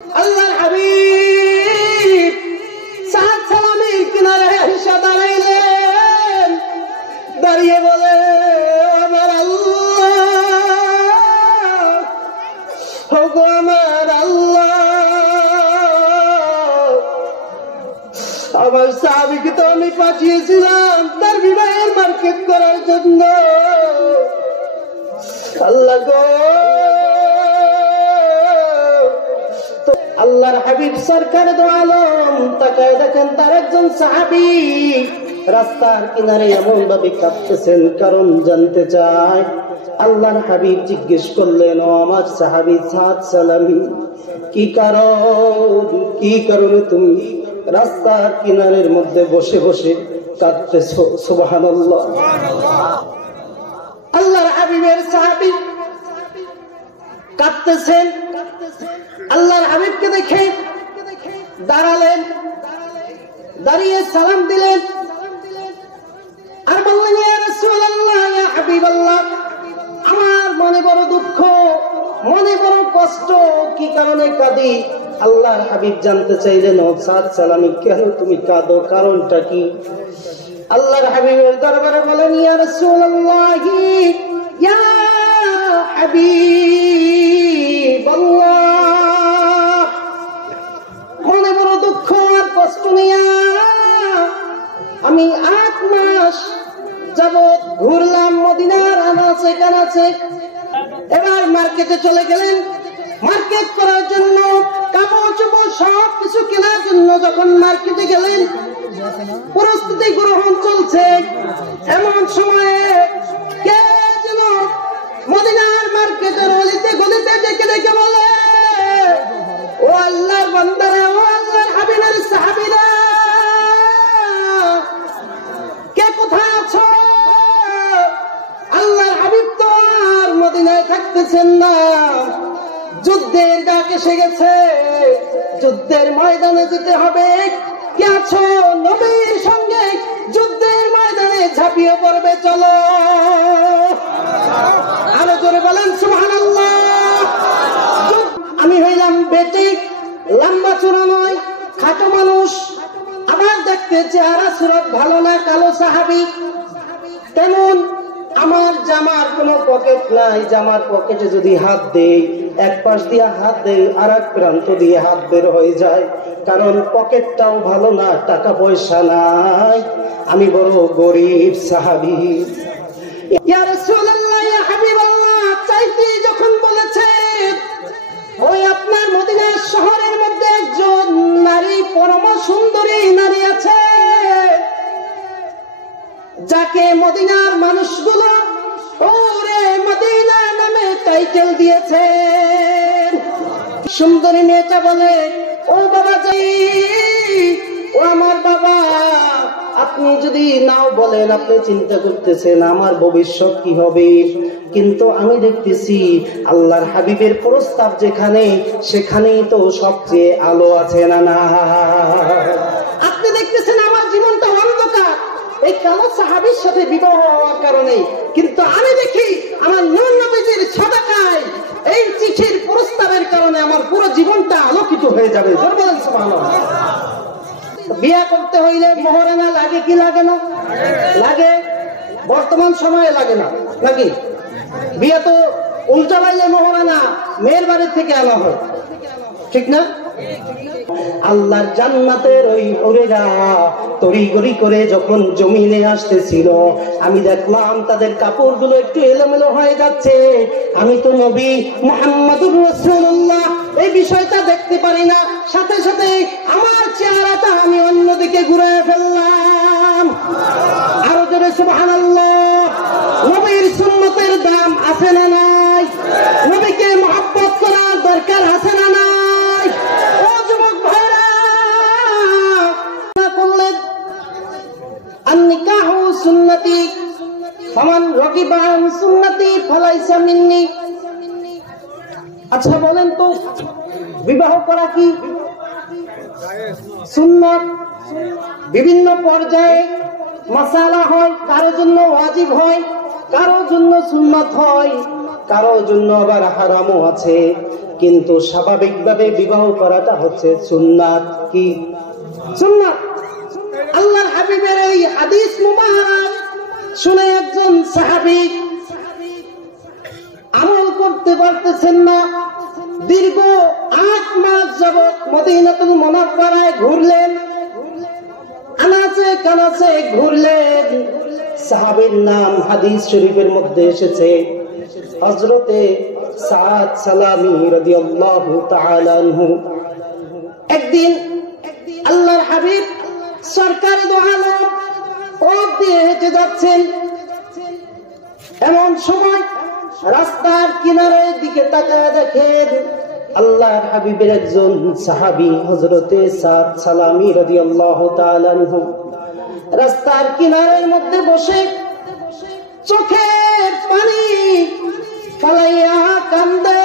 আল্লাহর হাবিব সাত সালামের কিনারে এসে দাঁড়াইলেন, দাঁড়িয়ে বলে আমার আল্লাহ, ওগো আমার আল্লাহ, আমার সাহাবীকে তো আমি পাঠিয়েছিলাম তার বিবাহের মার্কেট করার জন্য। আল্লাহ গো, আল্লাহর হাবিব সরকার দো আলম তাকায় দেখেন তার একজন সাহাবী রাস্তার কিনারে এমন ভাবে কাঁদতেছেন, কারণ জানতে চায়। আল্লাহর হাবিব জিজ্ঞেস করলেন, ও আমার সাহাবী সাদ সালামি, কি কারণে তুমি রাস্তার কিনারের মধ্যে বসে বসে কাঁদতেছো? সুবহানাল্লাহ। আল্লাহর হাবিবের সাহাবী কাঁদতেছেন, আল্লাহর হাবিবকে দেখে দাঁড়ালেন, দাঁড়িয়ে সালাম দিলেন আর বললেন, ইয়া রাসূলুল্লাহ, ইয়া হাবিবাল্লাহ, আমার মনে বড় দুঃখ, মনে বড় কষ্ট, কি কারণে কাঁদি? আল্লাহর হাবিব জানতে চাইলেন, ও সাদ সালামি, কেন তুমি কাঁদো, কারণটা কি? আল্লাহর হাবিবের দরবারে বলেন, ইয়া রাসূলুল্লাহ, ইয়া হাবিবাল্লাহ, মনে বড় দুঃখ আর কষ্ট নিয়ে আমি 8 মাস যাবৎ ঘুরলাম মদিনার আনাচে কানাচে। এবার মার্কেটে চলে গেলেন, মার্কেট করার জন্য কাপড় চোপড় সব কিছু কেনার জন্য যখন মার্কেটে গেলেন, পরিস্থিতি গ্রহণ চলছে, এমন সময়ে কে যেন মদিনার মার্কেটের অলিতে গলিতে ডেকে ডেকে বলে, ও আল্লাহর বান্দারা, ও আল্লাহর হাবিবের সাহাবীরা, কে কোথায় আছো? আল্লাহর হাবিব তো আর মদিনায় থাকতেছেন না, যুদ্ধের ডাক এসে গেছে, যুদ্ধের ময়দানে যেতে হবে। কে আছো? নবীর সঙ্গে যুদ্ধের ময়দানে ঝাঁপিয়ে পড়বে, চলো। আরো জোরে বলেন সুবহানাল্লাহ। আমি হইলাম বেটে, লম্বা চূড়া নয়, খাটো মানুষ, আমার দেখতে চেহারা সুরত ভালো না, কালো সাহাবী। তেমন আমার জামার কোনো পকেট নাই, জামার পকেটে যদি হাত দেই, এক পাশ দিয়ে হাত দেই, আর এক প্রান্ত দিয়ে হাত বের হয়ে যায়, কারণ পকেটটাও ভালো না, টাকা পয়সা নাই, আমি বড় গরিব সাহাবী। ইয়া রাসূলুল্লাহ, ইয়া হাবিবাল্লাহ, চাইতে যখন বলেছেন, ওই আপনার মদিনা শহরের মধ্যে একজন নারী, পরম সুন্দরী নারী আছে, যাকে মদিনার মানুষগুলো ওরে মদিনা নামে টাইটেল দিয়েছে। সুন্দরী মেয়েটা বলে, ও বাবা যাই, ও আমার বাবা, আপনি যদি নাও বলেন, আপনি চিন্তা করতেছেন আমার ভবিষ্যৎ কি হবে, কিন্তু আমি দেখতেছি আল্লাহর হাবিবের প্রস্তাব যেখানে, সেখানেই তো সবচেয়ে আলো আছে, না না? আপনি দেখতেছেন আমার জীবনটা অন্ধকার এই কালো সাহাবীর সাথে বিবাহ হওয়ার কারণে, কিন্তু আমি দেখি আমার নূর নবীজির সাদাকায় এই চিঠির প্রস্তাবের কারণে আমার পুরো জীবনটা আলোকিত হয়ে যাবে। জোরে বলেন সুবহানাল্লাহ। বিয়ে করতে হইলে মোহরানা লাগে কি লাগে না? লাগে। বর্তমান সময়ে লাগে না নাকি? বিয়ে তো উল্টা পাইলে মোহরানা মেয়ের বাড়ির থেকে আনা হয়, ঠিক না? আল্লাহর জান্নাতের ওই হুরেরা তড়িঘড়ি করে যখন জমিনে আসতেছিল, আমি দেখলাম তাদের কাপড়গুলো একটু এলোমেলো হয়ে যাচ্ছে। আমি তো নবী মুহাম্মদুর রাসূলুল্লাহ, এই বিষয়টা দেখতে পারি না, সাথে সাথে আমার চেহারাটা আমি অন্যদিকে ঘুরে ফেললাম। আরো জোরে সুবহানাল্লাহ। নবীর সুন্নতের দাম আছে না নাই? নবীকে মহব্বত করার দরকার আছে না নাই? ও যুবক ভাইরা, বললেন আন-নিকাহু সুন্নতি ফামান রাগিবা আন সুন্নতি ফালাইসা মিন্নি। আচ্ছা বলেন তো, বিবাহ করা কি সুন্নাত? বিভিন্ন পর্যায়ে মাসালা হয়, কারো জন্য ওয়াজিব হয়, কারো জন্য সুন্নাত হয়, কারো জন্য আবার হারামও আছে। কিন্তু স্বাভাবিকভাবে বিবাহ করাটা হচ্ছে সুন্নাত। কি সুন্নাত? আল্লাহর হাবিবের এই হাদিস মুবারক শুনে একজন সাহাবী আমল করতে পারতেছেন না, দীর্ঘ 8 মাস যাবত মদিনাতুল মুনাওয়ারায় ঘুরলেন, আনাচে কানাচে ঘুরলেন। সাহাবীর নাম হাদিস শরীফের মধ্যে এসেছে হযরতে সাদ সালামি রাদিয়াল্লাহু তাআলা আনহু। একদিন আল্লাহর হাবিব সরকার দো আলম পথ দিয়ে হেঁটে যাচ্ছেন, এমন সময় রাস্তার কিনারের দিকে তাকায় দেখেন আল্লাহর হাবিবের একজন সাহাবী হযরতে সাদ সালামি রাদিয়াল্লাহু তাআলা আনহু রাস্তার কিনারের মধ্যে বসে চোখের পানি ফালাইয়া কান্দে।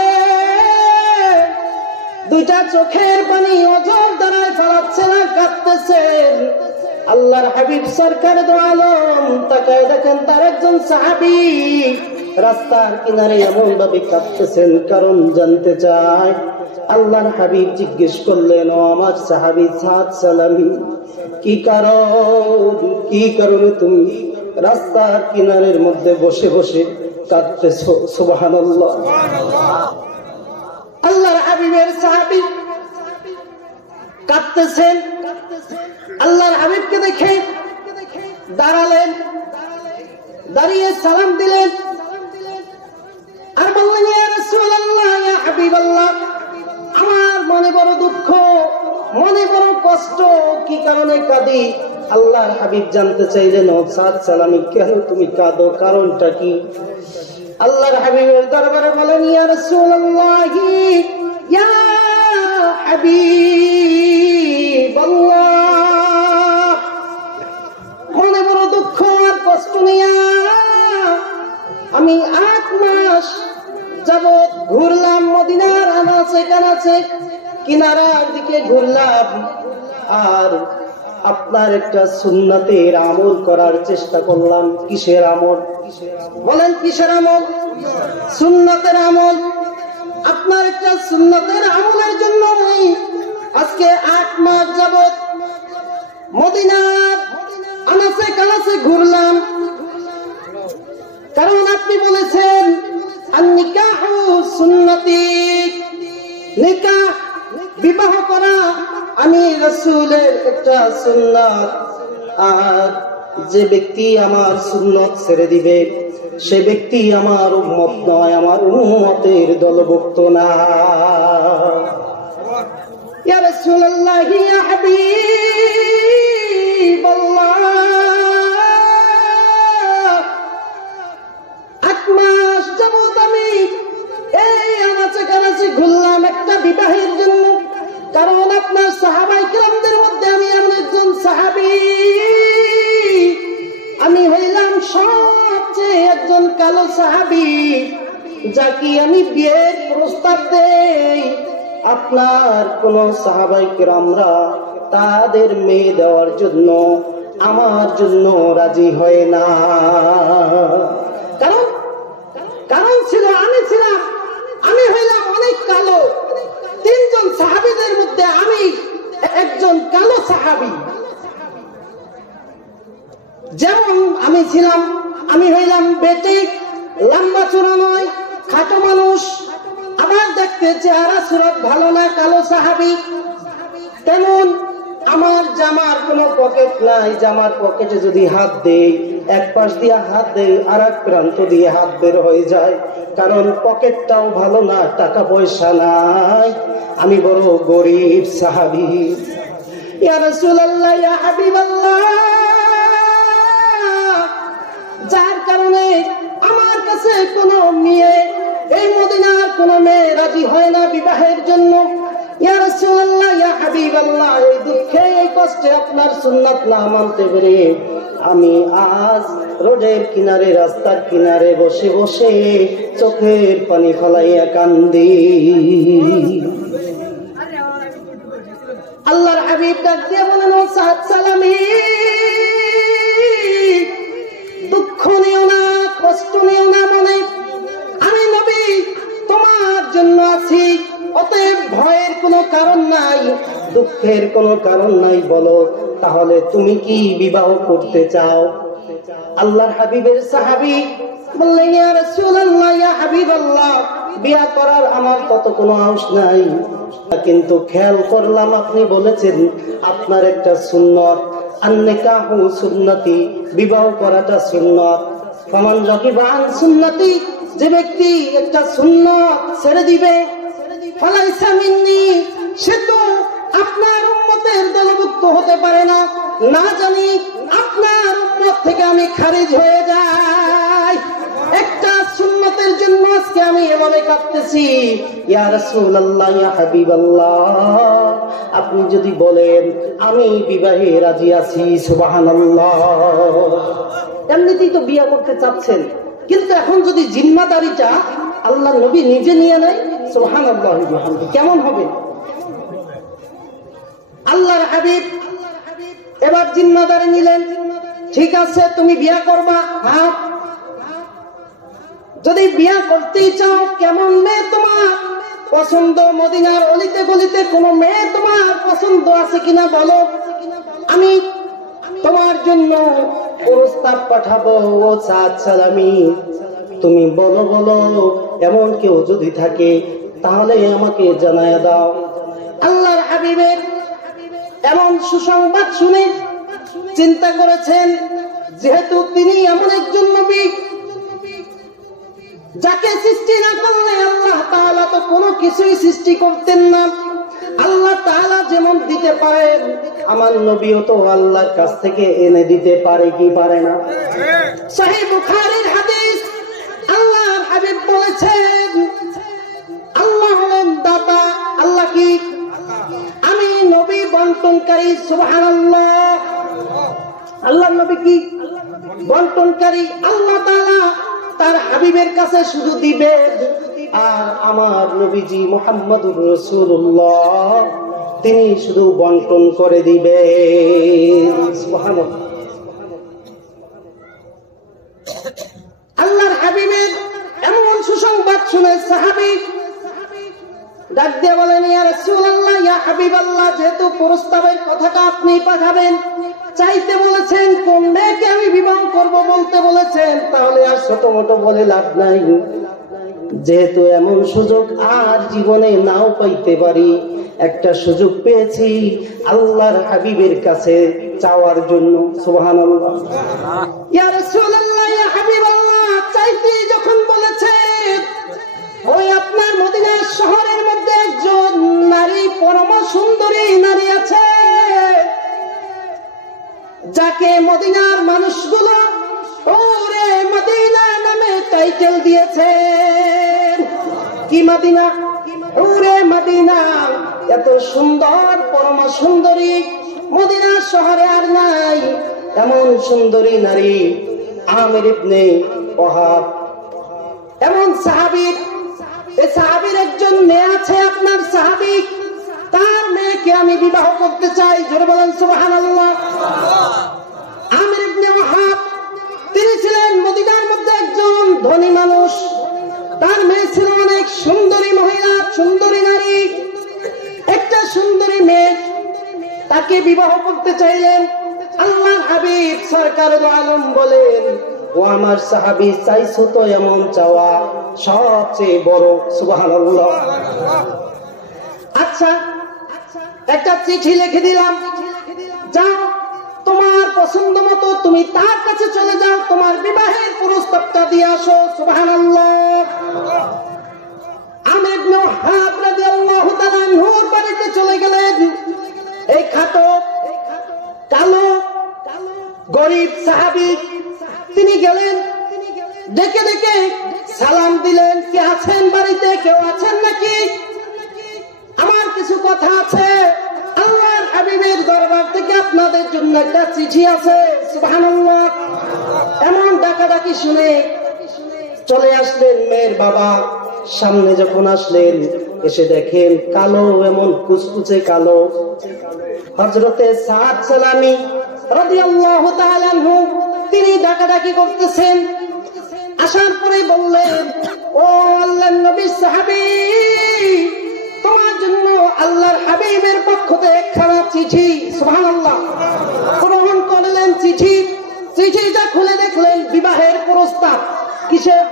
দুইটা চোখের পানি অঝর দ্বারায় ফালাচ্ছে না, কাঁদতেছেন। আল্লাহর হাবিব সরকার দো আলম তাকায় দেখেন তার একজন সাহাবী রাস্তার কিনারে এমন ভাবে কাঁদতেছেন, কারণ জানতে চায়। আল্লাহর হাবিব জিজ্ঞেস করলেন, ও আমার সাহাবী সাদ সালামি, কি কারণে তুমি রাস্তার কিনারের মধ্যে বসে বসে কাঁদতেছো? সুবহানাল্লাহ। আল্লাহর হাবিবের সাহাবী কাঁদতেছেন। আল্লাহর হাবিবকে দেখে দাঁড়ালেন, দাঁড়িয়ে সালাম দিলেন আর বললেন, ইয়া রাসূলুল্লাহ, ইয়া হাবিবাল্লাহ, আমার মনে বড় দুঃখ, মনে বড় কষ্ট, কি কারণে কাঁদি? আল্লাহর হাবিব জানতে চাইলেন, ও সাদ সালামি, কেন তুমি কাঁদো, কারণটা কি? আল্লাহর হাবিবের দরবারে বলেন, ইয়া রাসূলুল্লাহ, ইয়া হাবিবাল্লাহ, মনে বড় দুঃখ আর কষ্ট নিয়ে আমি 8 মাস যাবত ঘুরলাম, মদিনার আনাচে কানাচে কিনারার দিকে ঘুরলাম, আর আপনার একটা সুন্নাতের আমল করার চেষ্টা করলাম। কিসের আমল? বলেন, কিসের আমল? সুন্নাতের আমল। আপনার একটা সুন্নাতের আমলের জন্য আমি আজকে 8 মাস যাবত মদিনার আনাচে কানাচে ঘুরলাম, কারণ আপনি বলেছেন আন-নিকাহু সুন্নতি, নিকাহ বিবাহ করা আমি রাসূলের একটা সুন্নাত। আর যে ব্যক্তি আমার সুন্নত ছেড়ে দিবে সে ব্যক্তি আমার উম্মত নয়, আমার উম্মতের দলভুক্ত না। ইয়া রাসূলুল্লাহ, ইয়া হাবিবাল্লাহ, 8 মাস যাবত আমি এই আনাচে কানাচে ঘুরলাম একটা বিবাহের জন্য, কারণ আপনার সাহাবায়ে কেরামদের মধ্যে আমি এমন একজন সাহাবী, আমি হইলাম সবচেয়ে একজন কালো সাহাবী, যাকে আমি বিয়ের প্রস্তাব দেই। আপনার কোন সাহাবায়ে কেরামরা তাদের মেয়ে দেওয়ার জন্য আমার জন্য রাজি হয় না, কারণ ছিল আমি হইলাম অনেক কালো। 3 জন সাহাবীদের মধ্যে আমি একজন কালো সাহাবী। যেমন আমি ছিলাম, আমি হইলাম বেটে, লম্বা চূড়া নয়, খাটো মানুষ, আবার দেখতে চেহারা সুরত ভালো না, কালো সাহাবী। তেমন আমার জামার কোনো পকেট নাই, জামার পকেটে যদি হাত দেই, এক পাশ দিয়ে হাত দেই আর এক প্রান্ত দিয়ে হাত বের হয়ে যায়, কারণ পকেটটাও ভালো না, টাকা পয়সা নাই, আমি বড় গরিব সাহাবী। ইয়া রাসূলুল্লাহ, ইয়া হাবিবাল্লাহ, যার কারণে আমার কাছে কোনো মেয়ে, এই মদিনার কোনো মেয়ে রাজি হয় না বিবাহের জন্য। ইয়া রাসূলুল্লাহ, ইয়া হাবিবাল্লাহ, এই দুঃখে এই কষ্টে আপনার সুন্নাত না মানতে পেরে আমি আজ রোডের কিনারে, রাস্তার কিনারে বসে বসে চোখের পানি ফলাইয়া কান্দি। আল্লাহর হাবিব ডাক দিয়ে বলেন, ও সাদ সালামি, দুঃখ নিও না, কষ্ট নিও না মনে, আমি নবী তোমার জন্য আছি। নাই, দুঃখের কোনো কারণ নাই, বলো তাহলে তুমি কি বিবাহ করতে চাও? আল্লাহর হাবিবের সাহাবী বললেন, ইয়া রাসূলুল্লাহ, ইয়া হাবিবাল্লাহ, বিয়া করার আমার কত কোনো আউস নাই, কিন্তু খেয়াল করলাম আপনি বলেছেন আপনার একটা সুন্নত, আন-নিকাহু সুন্নতি, বিবাহ করাটা সুন্নত। ফামান রাকিবা আন সুন্নতি, যে ব্যক্তি একটা সুন্নত ছেড়ে দিবে, ফালাইসা মিন্নি, সে তো আপনার উম্মতের দলভুক্ত হতে পারে না, না জানি আপনার উম্মত থেকে আমি খারিজ হয়ে যাই। একটা সুন্নতের জন্য আজকে আমি এভাবে কাঁদতেছি। ইয়া রাসূলুল্লাহ, ইয়া হাবিবাল্লাহ, আপনি যদি বলেন আমি বিবাহে রাজি আছি, সুবহানাল্লাহ। এমনিতেই তো বিয়ে করতে চাচ্ছেন, কিন্তু এখন যদি জিম্মাদারিটা আল্লাহ নবী নিজে নিয়ে নেয়, সুবহানাল্লাহ, কেমন হবে? আল্লাহর হাবিব এবার জিম্মাদারি নিলেন, ঠিক আছে তুমি বিয়ে করবা। হ্যাঁ, যদি বিয়ে করতেই চাও, কেমন মেয়ে তোমার পছন্দ? মদিনার অলিতে গলিতে কোন মেয়ে তোমার পছন্দ আছে কিনা বলো, আমি তোমার জন্য প্রস্তাব পাঠাবো। ও সাদ সালামি, তুমি বলো বলো, এমন কেউ যদি থাকে তাহলে আমাকে জানায় দাও। আল্লাহর হাবিবের এমন সুসংবাদ শুনে চিন্তা করেছেন, যেহেতু তিনি এমন একজন নবী যাকে সৃষ্টি না করলে আল্লাহ তাআলা তো কোনো কিছুই সৃষ্টি করতেন না। আল্লাহ তাআলা যেমন দিতে পারেন, আমার নবীও তো আল্লাহর কাছ থেকে এনে দিতে পারে কি পারে না? সহিহ বুখারীর হাদিস, আল্লাহর হাবিব বলেছেন, আল্লাহ হলেন দাতা। আল্লাহ কি? আমি নবী বন্টনকারী, সুবহানাল্লাহ। আল্লাহর নবী কি? বন্টনকারী। আল্লাহ তাআলা তার হাবিবের কাছে শুধু দিবে, আর আমার নবীজি মুহাম্মদুর রাসূলুল্লাহ তিনি শুধু বন্টন করে দিবেন, সুবহানাল্লাহ। আল্লাহর হাবিবের এমন সুসংবাদ শুনে সাহাবী ডাক দিয়ে বলেন, ইয়া রাসূলুল্লাহ, ইয়া হাবিবাল্লাহ, যেহেতু প্রস্তাবের কথাটা আপনি পাঠাবেন, চাইতে বলেছেন, কোন মেয়েকে আমি বিবাহ করব বলতে বলেছেন, তাহলে আর ছোট মোটো বলে লাভ নাই। যেহেতু এমন সুযোগ আর জীবনে নাও পাইতে পারি, একটা সুযোগ পেয়েছি আল্লাহর হাবিবের কাছে চাওয়ার জন্য, সুবহানাল্লাহ। ইয়া রাসূলুল্লাহ, ইয়া হাবিবাল্লাহ, চাইতে যখন বলেছেন, ওই আপনার মদিনা শহরের মধ্যে একজন নারী, পরম সুন্দরী নারী আছে, যাকে মদিনার মানুষগুলো ওরে মদিনা নামে টাইটেল দিয়েছে। কি মদিনা? ওরে মদিনা। এত সুন্দর পরম সুন্দরী মদিনা শহরে আর নাই এমন সুন্দরী নারী। আমির ইবনে ওয়াহাব এমন সাহাবী, এই সাহাবীর একজন মেয়ে আছে, আপনার সাহাবী, তার মেয়েকে আমি বিবাহ করতে চাই। জোরে বলেন সুবহানাল্লাহ। আমির ইবনে ওয়াহাব তিনি ছিলেন মদিনার মধ্যে একজন ধনী মানুষ, তার মেয়ে ছিল অনেক সুন্দরী মহিলা, সুন্দরী নারী, একটা সুন্দরী মেয়ে, তাকে বিবাহ করতে চাইলেন। আল্লাহর হাবিব সরকার দো আলম বলেন, ও আমার সাহাবী, চাইছো তো এমন চাওয়া সবচেয়ে বড়, সুবহানাল্লাহ। আচ্ছা, একটা চিঠি লিখে দিলাম, যাও তোমার পছন্দ মতো তুমি তার কাছে চলে যাও, তোমার বিবাহের প্রস্তাবটা দিয়ে আসো, সুবহানাল্লাহ। আমির ইবনে ওয়াহাব রাদিয়াল্লাহু তাআলা আনহুর বাড়িতে চলে গেলেন। এই খাটো কালো গরিব সাহাবী তিনি গেলেন, ডেকে ডেকে সালাম দিলেন, কে আছেন বাড়িতে? কেউ আছেন নাকি? আমার কিছু কথা আছে, আল্লাহর হাবিবের দরবার থেকে আপনাদের জন্য একটা চিঠি আছে, সুবহানাল্লাহ। এমন ডাকাডাকি শুনে চলে আসলেন মেয়ের বাবা। সামনে যখন আসলেন, এসে দেখেন কালো, এমন কুচকুচে কালো, হযরতে সাদ সালামি রাদিয়াল্লাহু তাআলা আনহু তিনি ডাকাডাকি করতেছেন। আসার পরে বললেন, ও আল্লাহর নবীর সাহাবী, তোমার জন্য আল্লাহর হাবিবের পক্ষ থেকে একখানা চিঠি সুবহানাল্লাহ গ্রহণ করলেন। চিঠিটা খুলে দেখলেন বিবাহের প্রস্তাব। কিসের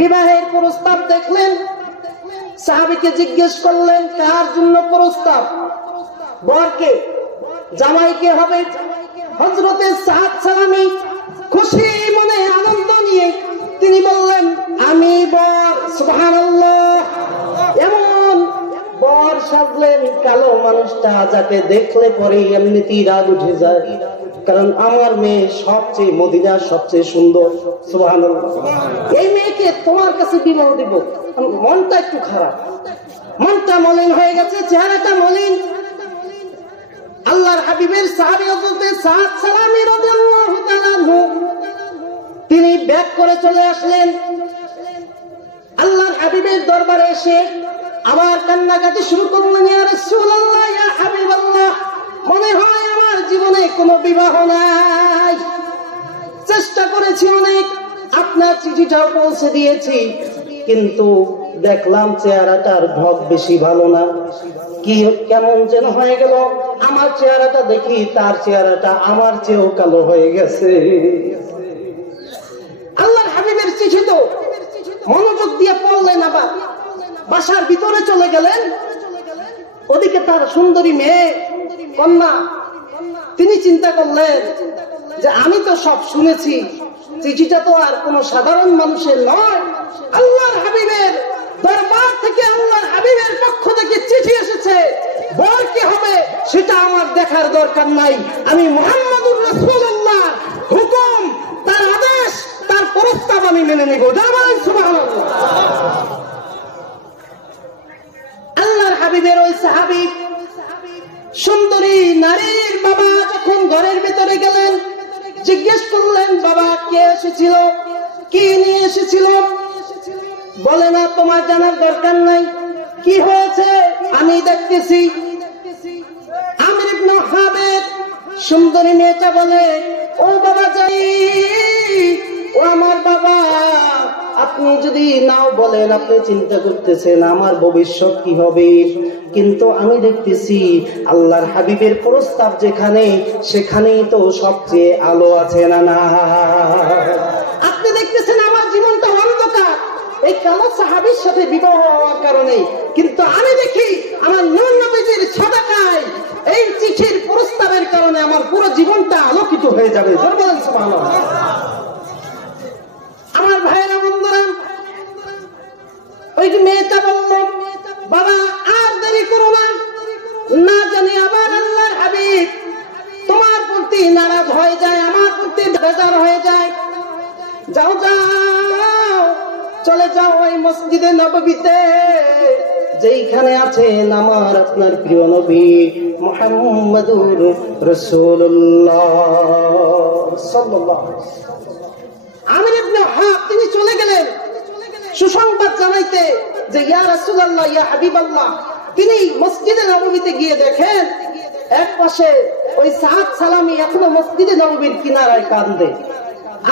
বিবাহের প্রস্তাব দেখলেন? সাহাবীকে জিজ্ঞেস করলেন কার জন্য প্রস্তাব? বরকে, জামাইকে হবে? হযরতে সাদ সালামী খুশি মনে আনন্দ নিয়ে তিনি বললেন আমি বর। সুবহানাল্লাহ। এমন বর সাজলেন কালো মানুষটা যাকে দেখলে পরে এমনিতেই রাগ উঠে যায়, কারণ আমার মেয়ে সবচেয়ে মদিনার সবচেয়ে সুন্দর। সুবহানাল্লাহ। এই মেয়েকে তোমার কাছে বিবাহ দিব। মনটা একটু খারাপ, মনটা মলিন হয়ে গেছে, চেহারাটা মলিন। আল্লাহর হাবিবের সাহাবী হযরত সাদ সালামী রাদিয়াল্লাহু তাআলা আনহু তিনি ব্যাক করে চলে আসলেন। আল্লাহর হাবিবের দরবারে এসে আবার কান্নাকাটি শুরু করলেন। ইয়া রাসূলুল্লাহ, ইয়া হাবিবাল্লাহ, মনে হয় আমার জীবনে কোনো বিবাহ নাই। চেষ্টা করেছি অনেক, আপনার চিঠিটাও পৌঁছে দিয়েছি, কিন্তু দেখলাম চেহারাটার ঢক বেশি ভালো না। কি কেমন যেন হয়ে গেল, আমার চেহারাটা দেখি তার চেহারাটা আমার চেয়েও কালো হয়ে গেছে। আল্লাহর হাবিবের চিঠি তো মনোযোগ দিয়ে পড়লেন, আবার বাসার ভিতরে চলে গেলেন। ওদিকে তার সুন্দরী মেয়ে কন্যা, তিনি চিন্তা করলেন যে আমি তো সব শুনেছি, চিঠিটা তো আর কোন সাধারণ মানুষের নয়, আল্লাহর হাবিবের দরবার থেকে, আল্লাহর হাবিবের পক্ষ থেকে চিঠি এসেছে। বর কি হবে সেটা আমার দেখার দরকার নাই, আমি মুহাম্মদুর রাসূলুল্লাহ হুকুম, তার আদেশ, তার প্রস্তাব আমি মেনে নেব। সুবহানাল্লাহ। আল্লাহর হাবিবের ওই সাহাবী সুন্দরী নারীর বাবা যখন ঘরের ভিতরে গেলেন, জিজ্ঞেস করলেন বাবা কে এসেছিল, কি নিয়ে এসেছিল? বলে না তোমার জানার দরকার নাই, কি হয়েছে আমি দেখতেছি। আমির ইবনে হাবেব সুন্দরী মেয়েটা বলে ও বাবা যাই, ও আমার বাবা, আপনি যদি নাও বলেন, আপনি চিন্তা করতেছেন আমার ভবিষ্যৎ কি হবে, কিন্তু আমি দেখতেছি আল্লাহর হাবিবের প্রস্তাব যেখানে, সেখানেই তো সবচেয়ে আলো আছে না না। আপনি দেখতেছেন আমার জীবনটা অন্ধকার এই কালো সাহাবীর সাথে বিবাহ হওয়ার কারণে, কিন্তু আমি দেখি আমার নূর নবীজির সাদাকায় এই চিঠির প্রস্তাবের কারণে আমার পুরো জীবনটা আলোকিত হয়ে যাবে। বলেন সুবহানাল্লাহ। আমার ভাইয়েরা বন্ধুরা, ওই যে মেয়েটা বলল বাবা আর দেরি করো না, না জানি আবার আল্লাহর হাবিব তোমার প্রতি নারাজ হয়ে যায়, আমার প্রতি বেজার হয়ে যায়। যাও যাও, চলে যাও ওই মসজিদে নববীতে, যেইখানে আছেন আমার আপনার প্রিয় নবী মুহাম্মদুর রাসূলুল্লাহ সাল্লাল্লাহু আলাইহি ওয়াসাল্লাম। আমির ইবনে হাব তিনি চলে গেলেন সুসংবাদ জানাইতে যে ইয়া রাসূলুল্লাহ, ইয়া হাবিবাল্লাহ। তিনি মসজিদে নববীতে গিয়ে দেখেন এক পাশে ওই সাদ সালামী এখনো মসজিদে নববীর কিনারায় কাঁদে,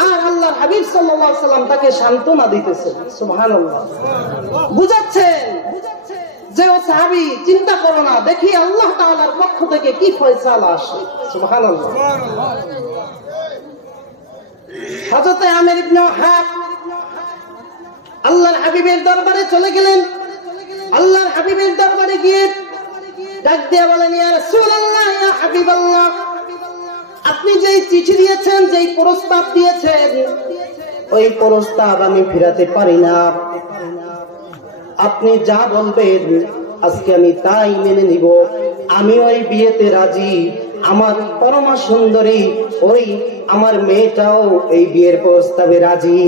আর আল্লাহর হাবিব সাল্লাল্লাহু আলাইহি ওয়াসাল্লাম তাকে সান্ত্বনা দিতেছেন। সুবহানাল্লাহ। বুঝাচ্ছেন যে ও সাহাবী চিন্তা করো না, দেখি আল্লাহ তাআলার পক্ষ থেকে কি ফয়সালা আসে। সুবহানাল্লাহ। হযরত আমির ইবনে হাব আল্লাহর হাবিবের দরবারে চলে গেলেন। আল্লাহর হাবিবের দরবারে গিয়ে ডাক দিয়ে বলেন ইয়া রাসূলুল্লাহ, ইয়া হাবিবাল্লাহ, আপনি যেই চিঠি দিয়েছেন, যেই প্রস্তাব দিয়েছেন, ওই প্রস্তাব আমি ফিরাতে পারি না। আপনি যা বলবেন আজকে আমি তাই মেনে নিব। আমি ওই বিয়েতে রাজি, আমার পরমা সুন্দরী ওই আমার মেয়েটাও এই বিয়ের প্রস্তাবে রাজি।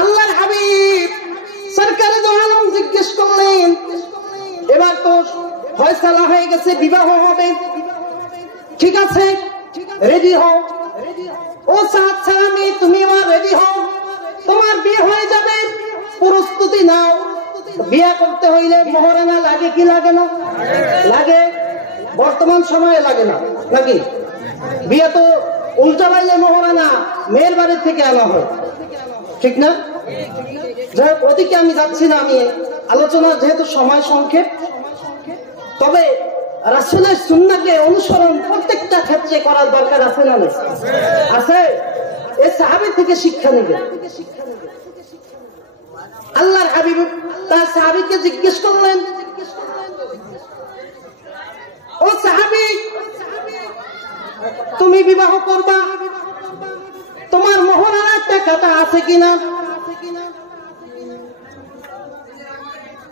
আল্লাহর হাবিব সরকারে দো আলম জিজ্ঞেস করলেন এবার তো ফয়সালা হয়ে গেছে, বিবাহ হবে, ঠিক আছে রেডি হও। ও সাদ সালামী তুমি আমার রেডি হও, তোমার বিয়ে হয়ে যাবে, প্রস্তুতি নাও। বিয়ে করতে হইলে মোহরানা লাগে কি লাগে না? লাগে। বর্তমান সময়ে লাগে না নাকি? বিয়ে তো উল্টা পাইলে মোহরানা মেয়ের বাড়ির থেকে আনা হয়, ঠিক না? যাই হোক, ওদিকে আমি যাচ্ছি না। আমি আলোচনা যেহেতু সময় সংক্ষেপ, তবে রাসূলের সুন্নাহকে অনুসরণ প্রত্যেকটা ক্ষেত্রে করার দরকার আছে না? আছে। এই সাহাবী থেকে শিক্ষা নেবেন। আল্লাহর হাবিব তার সাহাবীকে জিজ্ঞেস করলেন, ও সাহাবী, তুমি বিবাহ করবা, তোমার মোহরানার টাকাটা আছে কিনা?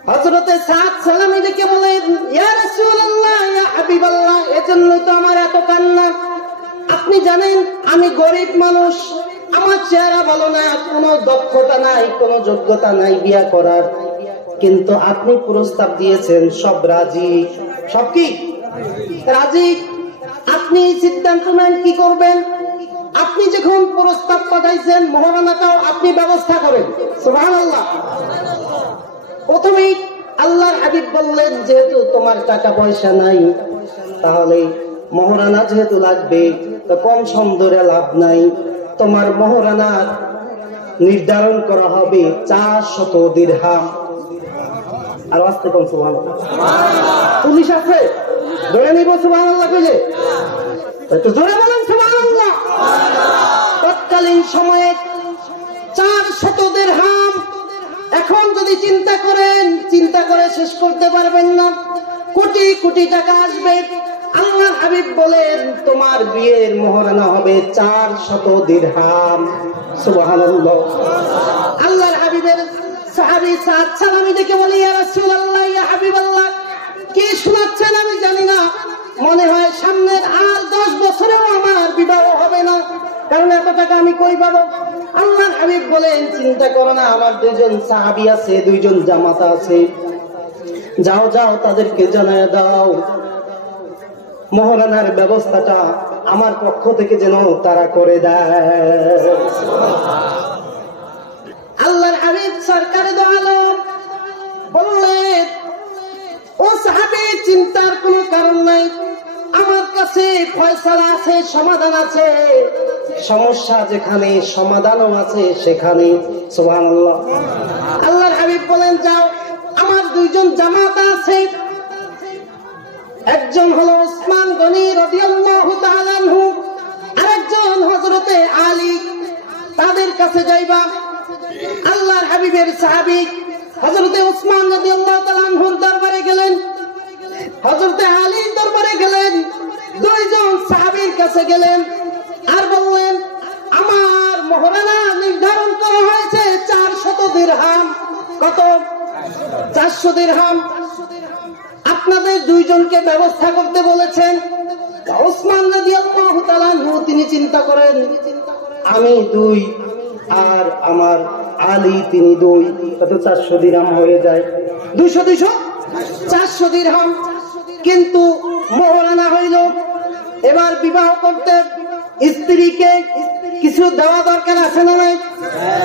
হযরতে সাদ সালামী ডেকে বলেন, ইয়া রাসূলুল্লাহ, ইয়া হাবিবাল্লাহ, এজন্য তো আমার এত কান্না। আপনি জানেন আমি গরিব মানুষ, আমার চেহারা ভালো না, কোনো দক্ষতা নাই, কোনো যোগ্যতা নাই বিয়া করার, কিন্তু আপনি প্রস্তাব দিয়েছেন, সব রাজি। সব কি রাজি? আপনি সিদ্ধান্ত নেন কি করবেন। আপনি যখন প্রস্তাব পাঠাইছেন, মোহরানাটাও আপনি ব্যবস্থা করেন। সুবহানাল্লাহ। প্রথমেই আল্লাহর হাবিব বললেন, যেহেতু তোমার টাকা পয়সা নাই, তাহলে মোহরানা যেহেতু লাগবে, তো কম সম ধরে লাভ নাই। তোমার মোহরানা নির্ধারণ করা হবে 400 দিরহাম। আর আস্তে কোন সুবহানাল্লাহ। পুলিশ আছে, ধরে নিব সুবহানাল্লাহ কইলে, একটু জোরে বলেন সুবহানাল্লাহ। তৎকালীন সময়ে 400 দিরহাম। এখন যদি চিন্তা করেন, চিন্তা করে শেষ করতে পারবেন না, কোটি কোটি টাকা আসবে। আল্লাহর হাবিব বলেন, তোমার বিয়ের মোহরানা হবে 400 দিরহাম। সুবহানাল্লাহ। আল্লাহর হাবিবের সাহাবী সাদ সালামী ডেকে বলে, ইয়া রাসূলুল্লাহ, ইয়া হাবিবাল্লাহ, কি শোনাচ্ছেন আমি জানি না, মনে হয় সামনের আর 10 বছরেও আমার বিবাহ হবে না, কারণ এত টাকা আমি কই পাবো। আল্লাহর হাবিব বলেন, চিন্তা করো না, আমার 2জন সাহাবী আছে, 2জন জামাতা আছে, যাও যাও তাদেরকে জানায় দাও, মোহরানার ব্যবস্থাটা আমার পক্ষ থেকে যেন তারা করে দেয়। আল্লাহর হাবিব সরকারে দো আলম বললেন, ও সাহাবী, চিন্তার কোনো কারণ নাই, আমার কাছে ফয়সালা আছে, সমাধান আছে। সমস্যা যেখানে সমাধানও আছে সেখানে। সুবহানাল্লাহ। আল্লাহর হাবিব বলেন, যাও, আমার 2জন জামাতা আছে, একজন হলো উসমান গনি রাদিয়াল্লাহু তাআলা আনহু, আরেকজন হযরতে আলী, তাদের কাছে যাইবা। আল্লাহর হাবিবের সাহাবী হযরতে উসমান রাদিয়াল্লাহু তাআলা আনহুর দরবারে গেলেন, হযরতে আলীর দরবারে গেলেন, 2জন সাহাবীর কাছে গেলেন আর বললেন, আমার মোহরানা নির্ধারণ করা হয়েছে 400 দিরহাম। কত? 400 দিরহাম। আপনাদের 2জনকে ব্যবস্থা করতে বলেছেন। উসমান রাদিয়াল্লাহু তাআলা আনহু তিনি চিন্তা করেন, আমি 2 আর আমার আলী তিনি 2, কত? 400 দিরহাম হয়ে যায়। 200 400 দিরহাম। কিন্তু মোহরানা হইল, এবার বিবাহ করতে স্ত্রীকে কিছু দেওয়া দরকার আছে না নাই?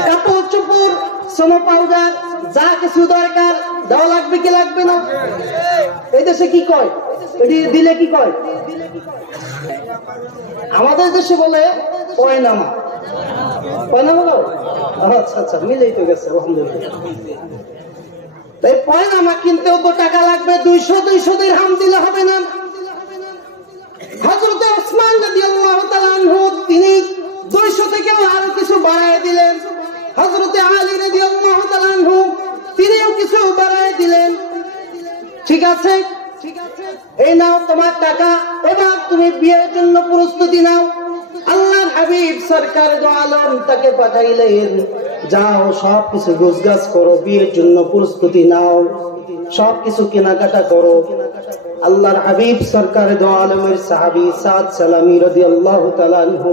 কাপড় চোপড়, সোনো পাউডার, যা কিছু দরকার দেওয়া লাগবে কি লাগবে না? এই দেশে কি কয়, দিলে কি কয়? আমাদের দেশে বলে পয়নামা। পয়নামা দাও। আচ্ছা আচ্ছা, মিলেই তো গেছে, আলহামদুলিল্লাহ। তাই পয়নামা কিনতেও তো টাকা লাগবে, 200 দিরহাম দিলে হবে না। হযরত উসমান রাদিয়াল্লাহু তাআলা আনহু তিনি 200 থেকেও আরো কিছু বাড়ায় দিলেন। হযরত আলী রাদিয়াল্লাহু তাআলা আনহু তিনিও কিছু বাড়ায় দিলেন। ঠিক আছে, এই নাও তোমার টাকা, এবার তুমি বিয়ের জন্য প্রস্তুতি নাও। আল্লাহর হাবিব সরকার দো আলম তাকে পাঠাইলেন, যাও সবকিছু গোছগাছ করো, বিয়ের জন্য প্রস্তুতি নাও, সবকিছু কেনাকাটা করো। আল্লাহর হাবিব সরকার দো আলমের সাহাবী সাদ সালামী রাদিয়াল্লাহু তাআলা আনহু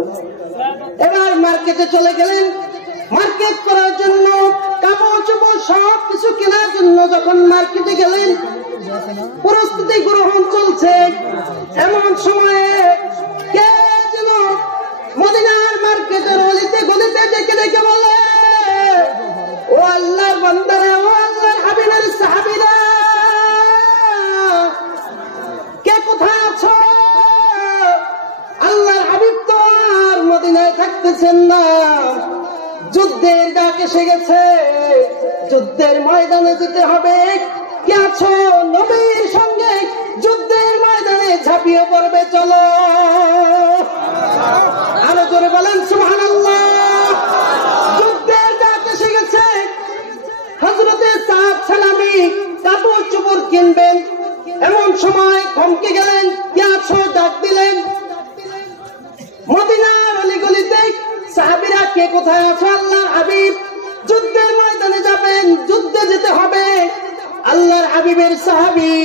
এবার মার্কেটে চলে গেলেন। মার্কেট করার জন্য, কাপড় চোপড় সবকিছু কেনার জন্য যখন মার্কেটে গেলেন, প্রস্তুতি গ্রহণ চলছে। এমন সময়ে কে যেন মদিনার মার্কেটের অলিতে গলিতে ডেকে ডেকে বলে, ও আল্লাহর বান্দারা, ও আল্লাহর হাবিবের সাহাবীরা, কে কোথায় আছো? আল্লাহর হাবিব তো আর মদিনায় থাকতেছেন না, যুদ্ধের ডাকে এসে গেছে, যুদ্ধের ময়দানে যেতে হবে। কে আছো নবীর সঙ্গে যুদ্ধের ময়দানে ঝাঁপিয়ে পড়বে? চলো। আরো জোরে বলেন সুবহানাল্লাহ। যুদ্ধের ডাক এসে গেছে। হযরতে সাদ সালামী কাপড় চোপড় কিনবেন, এমন সময় থমকে গেলেন। কে আছো ডাক দিলেন। মদিনার অলিগলিতে সাহাবীরা কে কোথায় আছো? আল্লাহর হাবিব যুদ্ধের ময়দানে যাবেন, যুদ্ধে যেতে হবে। আল্লাহর হাবিবের সাহাবী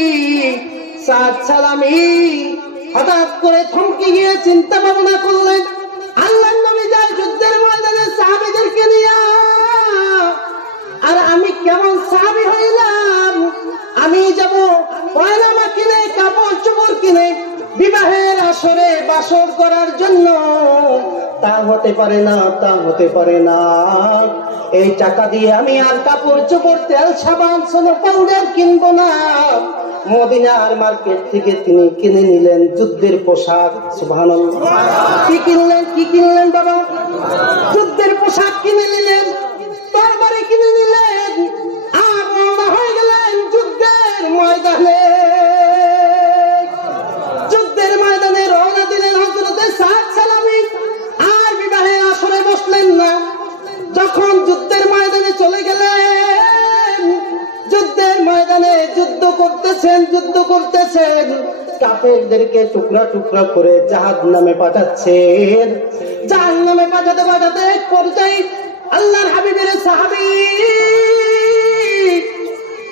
সাদ সালামী হঠাৎ করে থমকে গিয়ে চিন্তা ভাবনা করলেন, আল্লাহর নবী যায় যুদ্ধের ময়দানে সাহাবীদেরকে নিয়ে, আর আমি কেমন সাহাবী হইলাম? আমি যাব পয়নামা কিনে, কাপড় চোপড় কিনে বিবাহের আসরে বাসর করার জন্য। তা হতে পারে না, তা হতে পারে না। এই টাকা দিয়ে আমি আর কাপড় চোপড়, তেল সাবান, সোনা পাউডার কিনবো না। মদিনার মার্কেট থেকে তিনি কিনে নিলেন যুদ্ধের পোশাক। সুবহানাল্লাহ। কি কিনলেন? কি কিনলেন বাবা? যুদ্ধের পোশাক কিনে নিলেন, তরবারি কিনে নিলেন, আর রওনা হয়ে গেলেন যুদ্ধের ময়দানে। যুদ্ধের ময়দানে রওনা দিলেন হযরতে সাদ সালামী। আর বিবাহের আসরে বসলেন না। যখন যুদ্ধের ময়দানে চলে গেলেন, যুদ্ধের ময়দানে যুদ্ধ করতেছেন, যুদ্ধ করতেছেন, কাফেরদেরকে টুকরা টুকরা করে জাহান্নামে পাঠাচ্ছেন। জাহান্নামে পাঠাতে পাঠাতে এক পর্যায়ে আল্লাহর হাবিবের সাহাবী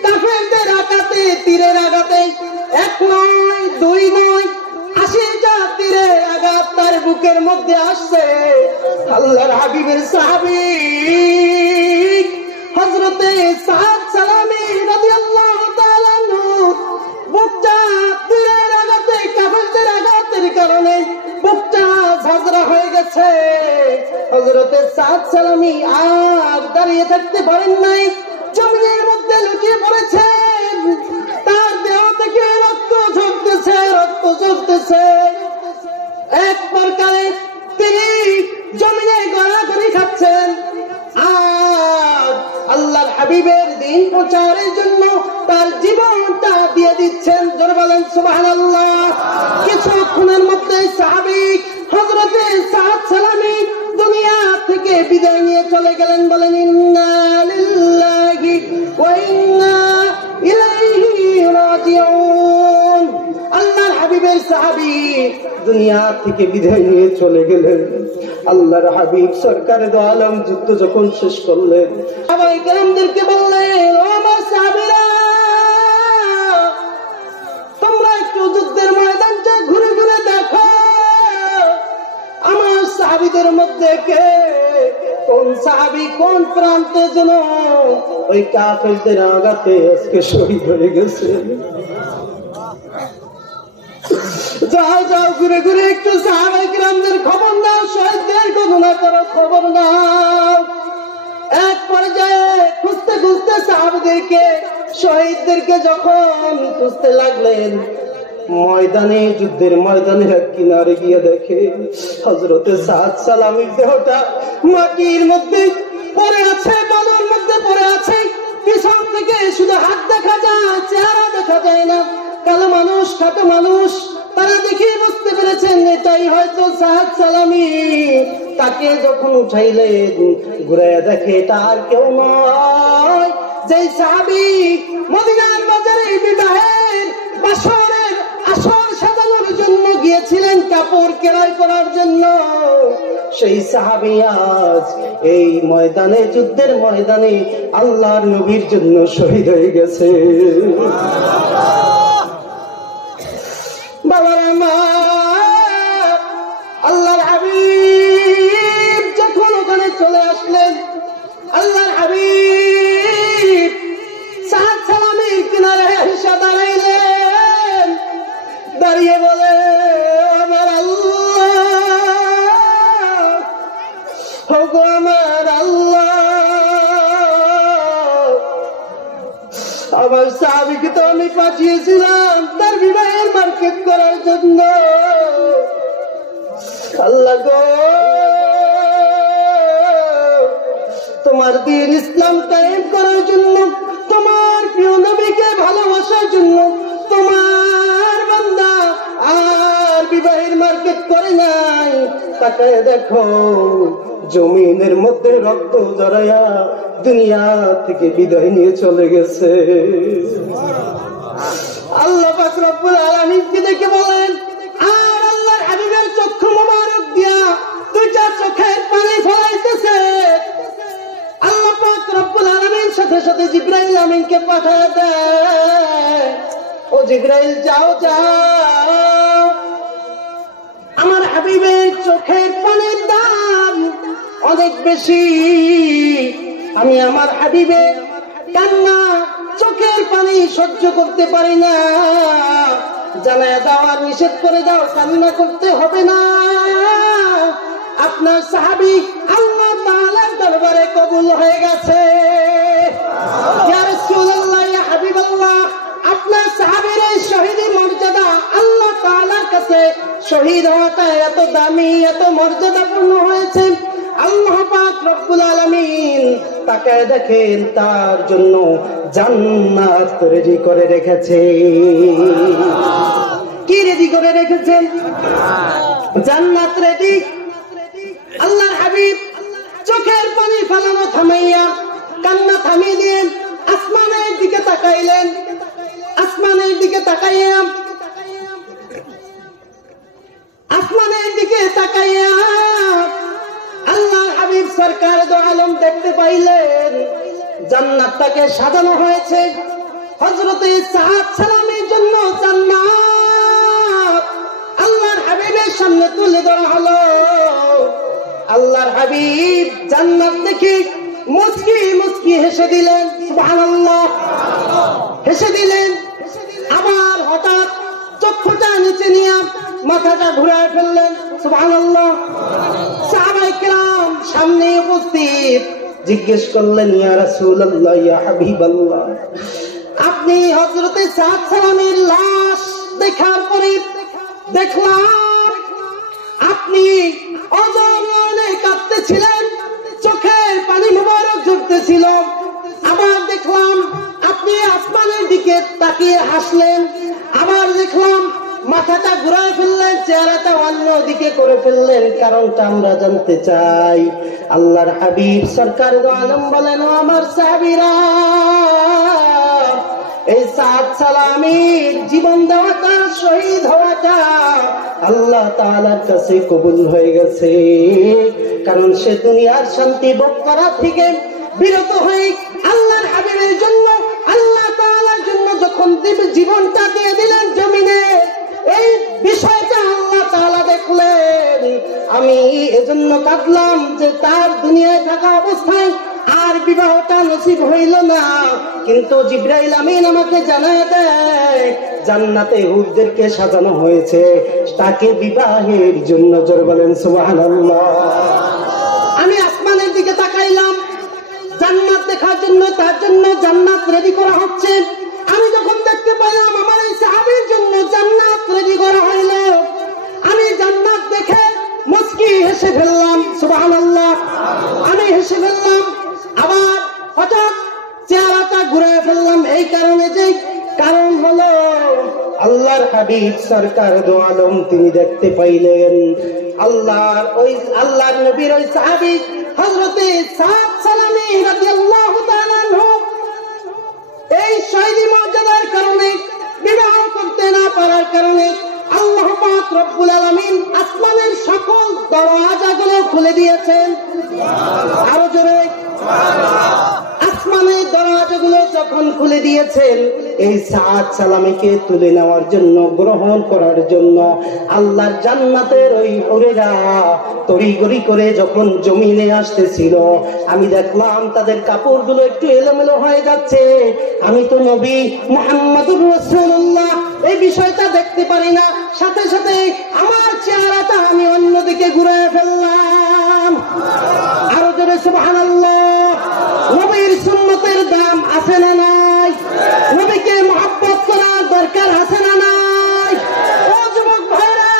কাফেরদের আঘাতে, তীরের আঘাতে, এক নয় দুই নয় 80টা তীরের আঘাত তার বুকের মধ্যে আসছে। আল্লাহর হাবিবের সাহাবী হযরতে সাদ সালামী রাদিয়াল্লাহু তাআলা আনহু বুকটা তীরের আঘাতে, কাফেরদের আঘাতের কারণে বুকটা ঝাঁঝরা হয়ে গেছে। হযরতে সাদ সালামী আর দাঁড়িয়ে থাকতে পারেন নাই, জমিনের মধ্যে লুটিয়ে পড়েছেন। তার দেহ থেকে রক্ত ঝরতেছে, রক্ত ঝরতেছে। এক প্রকারে তিনি জমিনে গড়াগড়ি খাচ্ছেন। আর আল্লাহর হাবিবের দিন প্রচারের জন্য তার জীবনটা দিয়ে দিচ্ছেন। জোরে বলেন সুবহানাল্লাহ। কিছুক্ষণের মধ্যে সাহাবী হযরতে সাদ সালামী দুনিয়া থেকে বিদায় নিয়ে চলে গেলেন। বলেন ইন্না লিল্লাহি ওয়া ইন্না ইলাইহি রাজিউন। আল্লাহর হাবিবের সাহাবী দুনিয়া থেকে বিদায় নিয়ে চলে গেলেন। আল্লাহর হাবিব সরকারে দো আলম যুদ্ধ যখন শেষ করলেন, সাহাবায়ে কেরামদেরকে বললেন, ও আমার সাহাবীরা, তোমরা একটু যুদ্ধের ময়দানটা ঘুরে ঘুরে দেখো। আমার সাহাবীদের মধ্যে কে, কোন সাহাবী কোন প্রান্তে যেন ওই কাফেরদের আঘাতে আজকে শহীদ হয়ে গেছে। যাও যাও, ঘুরে ঘুরে একটু সাহাবায়ে কেরামদের খবর নাও, শহীদদের গণনা করো, খবর নাও। এক পর্যায়ে খুঁজতে খুঁজতে সাহাবাদেরকে, শহীদদেরকে যখন খুঁজতে লাগলেন, ময়দানে, যুদ্ধের ময়দানের এক কিনারে গিয়ে দেখে হযরতে সাদ সালামীর দেহটা মাটির মধ্যে পড়ে আছে, বালুর মধ্যে পড়ে আছে। পিছন থেকে শুধু হাত দেখা যায়, চেহারা দেখা যায় না। কালো মানুষ, খাটো মানুষ, তারা দেখে বুঝতে পেরেছেন এটাই হয়তো সাদ সালামী। তাকে যখন উঠাইলেন, ঘুরে দেখে এটা আর কেউ নয়, যে সাহাবী মদিনার বাজারে বিবাহের বাসরের আসর সাজানোর জন্য গিয়েছিলেন, কাপড় ক্রয় করার জন্য। সেই সাহাবী আজ এই ময়দানে, যুদ্ধের ময়দানে আল্লাহর নবীর জন্য শহীদ হয়ে গেছে। বাবার আমার, আল্লাহর হাবিব যখন ওখানে চলে আসলেন, আল্লাহর হাবিব সাদ সালামীর কিনারে এসে দাঁড়াইলেন। দাঁড়িয়ে বলে, আমার আল্লাহ, ওগো আমার আল্লাহ, আমার সাহাবীকে তো আমি পাঠিয়েছিলাম তার বিবাহের মার্কেট করার জন্য। আল্লাহ গো, তোমার দ্বীন ইসলাম কায়েম করার জন্য, তোমার প্রিয় নবীকে ভালোবাসার জন্য তোমার বান্দা আর বিবাহের মার্কেট করে নাই। তাকায় দেখো, জমিনের মধ্যে রক্ত জড়াইয়া দুনিয়া থেকে বিদায় নিয়ে চলে গেছে। আল্লাহ পাক রব্বুল আলামিনকে দেখে বলেন, আর আল্লাহর হাবিবের চক্ষু মোবারক দিয়া দুইটা চোখের পানি ফলাইতেছে। আল্লাহ পাক রব্বুল আলামিন সাথে সাথে জিবরাইল আমিনকে পাঠায় দেয়, ও জিবরাইল যাও যাও, আমার হাবিবের চোখের পানির দাম অনেক বেশি, আমি আমার হাবিবের কান্না চোখের পানি সহ্য করতে পারি না, জানায় দাও আর নিষেধ করে দাও, কান্না করতে হবে না। আপনার সাহাবী আল্লাহ তাআলার দরবারে কবুল হয়ে গেছে। ইয়া রাসূলুল্লাহ, ইয়া হাবিবাল্লাহ, আপনার সাহাবীর এই শহীদি মর্যাদা আল্লাহ তাআলার কাছে শহীদ হওয়াটা এত দামি, এত মর্যাদাপূর্ণ হয়েছে। আল্লাহ পাক রব্বুল আলামিন তাকায় দেখেন, তার জন্য জান্নাত রেডি করে রেখেছে। কি রেডি করে রেখেছেন? জান্নাত রেডি। আল্লাহর হাবিব চোখের পানি ফেলানো থামাইয়া, কান্না থামিয়ে দিয়ে আসমানের দিকে তাকাইলেন। আসমানের দিকে তাকাইয়া, আসমানের দিকে তাকাইয়া আল্লাহর হাবিব সরকার দো আলম দেখতে পাইলেন জান্নাতটাকে সাজানো হয়েছে। হযরতে সাদ সালামের জন্য জান্নাত আল্লাহর হাবিবের সামনে তুলে ধরা হলো। আল্লাহর হাবিব জান্নাত দেখে মুস্কি মুস্কি হেসে দিলেন, সুবহানাল্লাহ, হেসে দিলেন। আবার হঠাৎ চক্ষুটা নিচে নিয়ে মাথাটা ঘুরায় ফেললেন, সুবহানাল্লাহ। সাহাবায়ে কেরাম সামনে উপস্থিত জিজ্ঞেস করলেন, ইয়া রাসূলুল্লাহ, ইয়া হাবিবাল্লাহ, আপনি হযরতে সাদ সালামের লাশ দেখার পরে দেখলাম আপনি অজরে কাঁদতেছিলেন, চোখের পানি মোবারক ঝরতেছিল। আবার দেখলাম আপনি আসমানের দিকে তাকিয়ে হাসলেন। আবার দেখলাম মাথাটা ঘুরায় ফেললেন, চেহারাটা অন্য দিকে করে ফেললেন। কারণটা আমরা জানতে চাই। আল্লাহর হাবিব সরকার দো আলম বলেন, ও আমার সাহাবীরা, এই সাদ সালামের জীবন দেওয়াটা, শহীদ হওয়াটা আল্লাহ তাআলার কাছে কবুল হয়ে গেছে। কারণ সে দুনিয়ার শান্তি ভোগ করা থেকে বিরত হয়ে আল্লাহর হাবিবের জন্য, আল্লাহ তাআলার জন্য যখন জীবনটা দিয়ে দিলেন জমিনে, এই বিষয়টা আল্লাহ তাআলা দেখলেন। আমি এজন্য কাঁদলাম যে তার দুনিয়ায় থাকা অবস্থায় আর বিবাহটা নসিব হইল না। কিন্তু জিবরাইল আমিন আমাকে জানায় দেয়, জান্নাতে হুরদেরকে সাজানো হয়েছে তাকে বিবাহের জন্য। জোরে বলেন সুবহানাল্লাহ। আমি আসমানের দিকে তাকাইলাম জান্নাত দেখার জন্য, তার জন্য জান্নাত রেডি করা হচ্ছে। আমি যখন দেখতে পেলাম আমার এই সাহাবীর জন্য জান্নাত রেডি করা হইল, আমি জান্নাত দেখে মুস্কি হেসে ফেললাম, সুবহানাল্লাহ। আমি হেসে ফেললাম, আবার হঠাৎ চেহারাটা ঘুরে ফেললাম। এই কারণে যে কারণ হলো আল্লাহর হাবিব সরকার দো আলম তিনি দেখতে পাইলেন আল্লাহর নবীর ওই সাহাবী হযরতে সাদ সালামী রাদিয়াল্লাহু তাআলা আনহু এই শহীদি মর্যাদার কারণে, বিবাহ করতে না পারার কারণে আল্লাহ পাক রব্বুল আলামিন আসমানের সকল দরওয়াজাগুলো খুলে দিয়েছেন। আরো জোরে আসমানের দরওয়াজাগুলো যখন খুলে দিয়েছেন, এই সাদ সালামীকে তুলে নেওয়ার জন্য, গ্রহণ করার জন্য আল্লাহর জান্নাতের ওই হুরেরা তড়িঘড়ি করে যখন জমিনে আসতেছিল, আমি দেখলাম তাদের কাপড়গুলো একটু এলোমেলো হয়ে যাচ্ছে। আমি তো নবী মুহাম্মদুর রাসূলুল্লাহ এই বিষয়টা দেখতে পারি না, সাথে সাথে আমার চেহারাটা আমি অন্যদিকে ঘুরে ফেললাম। আরো জোরে সুবহানাল্লাহ। নবীর সুন্নতের দাম আছে না নাই? নবীকে মহব্বত করার দরকার আছে না নাই? ও যুবক ভাইরা,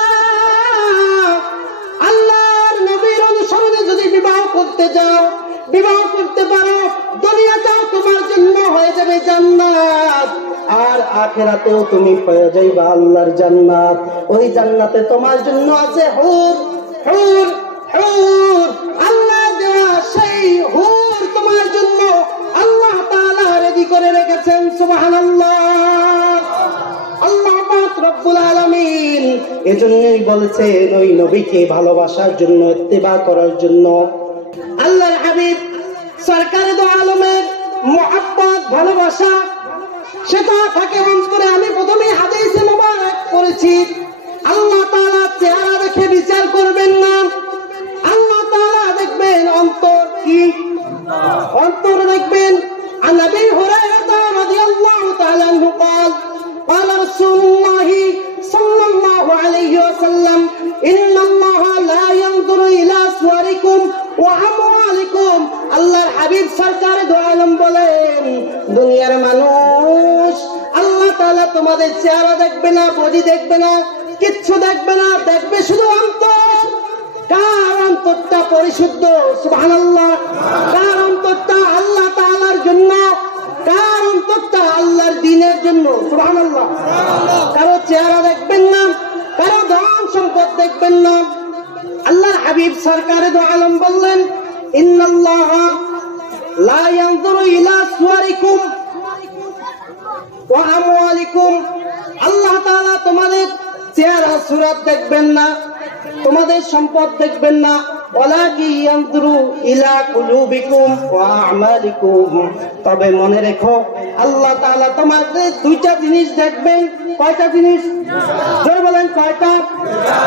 আল্লাহর নবীর অনুসরণে যদি বিবাহ করতে যাও, বিবাহ করতে রাতেও তুমি পেয়ে যাইবা আল্লাহর জান্নাত। ওই জান্নাতে তোমার জন্য আছে হুর, হুর, হুর। আল্লাহ দেওয়া সেই হুর তোমার জন্য আল্লাহ তাআলা রেডি করে রেখেছেন। সুবহানাল্লাহ। আল্লাহ পাক রব্বুল আলামিন এজন্যই বলেছেন ওই নবীকে ভালোবাসার জন্য, ইত্তেবা করার জন্য। আল্লাহর হাবিব সরকারে দো আলমের মুহাব্বত, ভালোবাসা সেটা থাকে অন্তরে। আমি প্রথমে হাদিসে মুবারক পড়েছি, আল্লাহ তাআলা চেহারা দেখে বিচার করবেন না, আল্লাহ তাআলা দেখবেন অন্তর কি, অন্তর দেখবেন। عن ابي هريره رضي الله تعالى عنه قال قال رسول الله صلى الله عليه وسلم ان الله لا ينظر الى صوركم واموالكم। আল্লাহর হাবিব সরকারে দো আলম বলেন, দুনিয়ার মানুষ আল্লাহ তাআলা তোমাদের চেহারা দেখবে না, বডি দেখবে না, কিচ্ছু দেখবে না, দেখবে শুধু অন্তর। কার অন্তরটা পরিশুদ্ধ? সুবহানাল্লাহ। কার অন্তরটা আল্লাহ তাআলার জন্য, কার অন্তরটা আল্লাহর দ্বীনের জন্য? সুবহানাল্লাহ। কারো চেহারা দেখবেন না, কারো ধন সম্পদ দেখবেন না। আল্লাহর হাবিব সরকারে দো আলম বললেন, ইন্নাল্লাহ লা ইয়ানজুরু ইলা সুওয়ারিকুম ওয়া আমওয়ালিকুম। আল্লাহ তাআলা তোমাদের চেহারা সুরত দেখবেন না, তোমাদের সম্পদ দেখবেন না, ওয়ালাকিন ইয়ানজুরু ইলা কুলুবিকুম ওয়া আমালিকুম। তবে মনে রেখো আল্লাহ তাআলা তোমাদের দুইটা জিনিস দেখবেন। কয়টা জিনিস? জোরে বলেন কয়টা?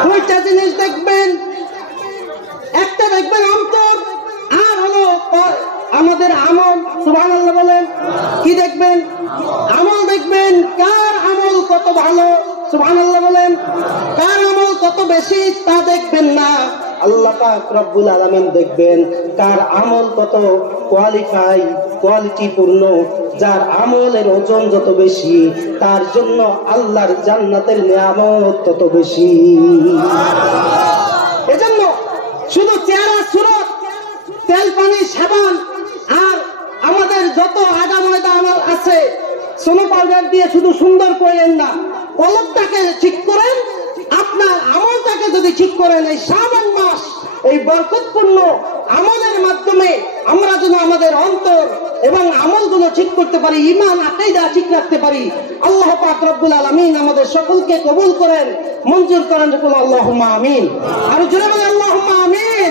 দুইটা জিনিস দেখবেন। একটা দেখবেন অন্তর, আর হলো আমাদের আমল। সুবহানাল্লাহ বলেন। কি দেখবেন? আমল দেখবেন। কার আমল কত ভালো? সুবহানাল্লাহ বলেন। কার আমল কত বেশি তা দেখবেন না, আল্লাহ পাক রব্বুল আলামিন দেখবেন কার আমল কত কোয়ালিটি পূর্ণ। যার আমলের ওজন যত বেশি তার জন্য আল্লাহর জান্নাতের নিয়ামত তত বেশি। এজন্য শুধু চেহারা সুরত, তেল পানি সাবান আর আমাদের যত আগা ময়দা আমল আছে, সোনো পাউডার দিয়ে শুধু সুন্দর করেন না, কলবটাকে ঠিক করেন। আপনার আমলটাকে যদি ঠিক করেন, এই শাবান মাস এই বরকতপূর্ণ আমলের মাধ্যমে আমরা যেন আমাদের অন্তর এবং আমলগুলো ঠিক করতে পারি, ঈমান আকীদা ঠিক রাখতে পারি। আল্লাহ পাক রব্বুল আলামিন আমাদের সকলকে কবুল করেন, মঞ্জুর করেন। আল্লাহুম্মা আমিন। আর জোরে বলেন আল্লাহুম্মা আমিন।